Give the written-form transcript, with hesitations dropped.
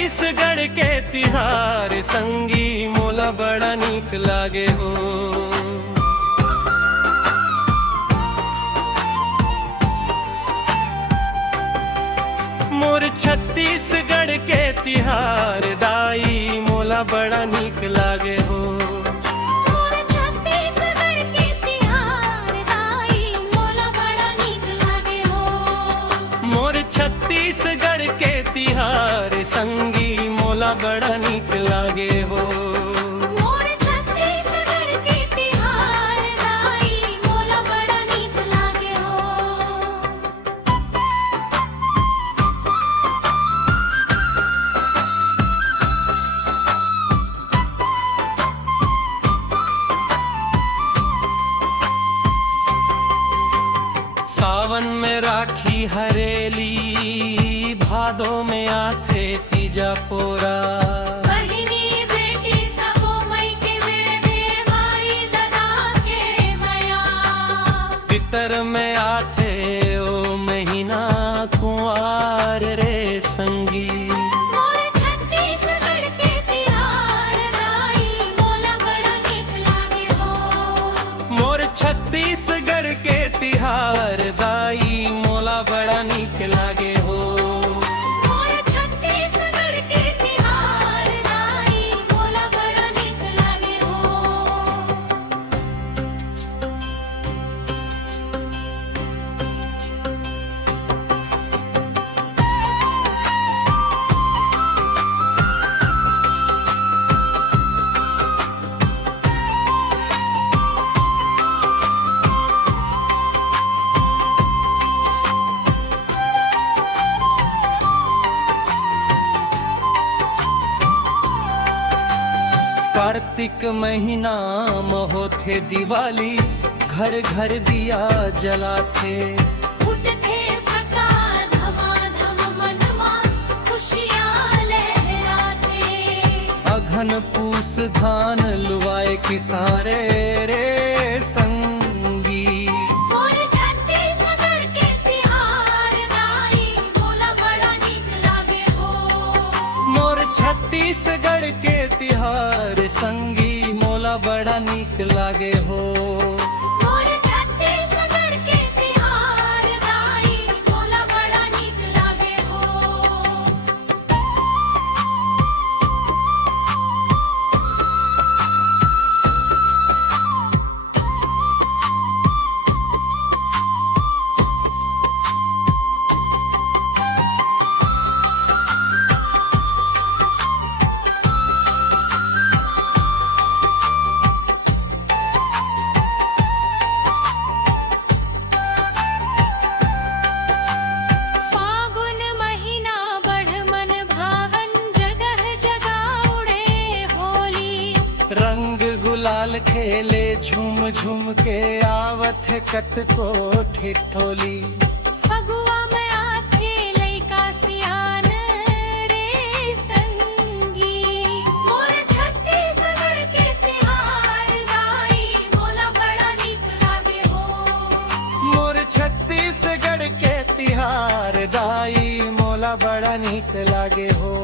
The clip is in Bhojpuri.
छत्तीसगढ़ के तिहार संगी मोला बड़ा नीक लागे हो। मोर छत्तीसगढ़ के तिहार दाई मोला बड़ा नीक लागे हो। मोर छत्तीसगढ़ के तिहार दाई मोला बड़ा नीक लागे हो। मोर छत्तीसगढ़ के तिहार संगी मोला बड़ा नीक लागे हो। मोर छत्तीसगढ़ के तिहार दाई मोला बड़ा नीक लागे हो। सावन में राखी हरेली, भादो में आथे तीजा पोरा। बहिनी बेटी सबो मई के मेरे भाई दादा के मया। पितर में आथे ओ महीना कुंवार रे संगी। मोर छत्तीसगढ़ के तिहार दाई मोला बड़ा नीक लागे हो। मोर छत्तीसगढ़ के तिहार दाई मोला बड़ा नीक लागे हो। मोर छत्तीसगढ़ के तिहार दाई मोला बड़ा नीक लागे हो। कार्तिक महीना में होथे दिवाली, घर घर दिया जलाथे। फुटथे फटा धमाधम मनमा खुशियाँ लहराथे। अघन पूस धान लुवाए किसारे रे संगी। मोर छत्तीसगढ़ के तिहार दाई मोला बड़ा नीक लागे हो। मोर छत्तीसगढ़ के तिहार संगी मोला बड़ा नीक लागे हो। मोर छत्तीसगढ़ के तिहार दाई मोला बड़ा नीक लागे हो। फागुन महीना बढ़ मन भावन जगह जगह उड़े होली। रंग गुलाल खेले झूम झूम के आवत है कतको ठिठोली। फगुआ में आथे लइका सियान रे संगी। मोर छत्तीसगढ़ के तिहार दाई मोला बड़ा नीक लागे हो। मोर छत्तीसगढ़ के तिहार दाई मोला बड़ा नीक लागे हो।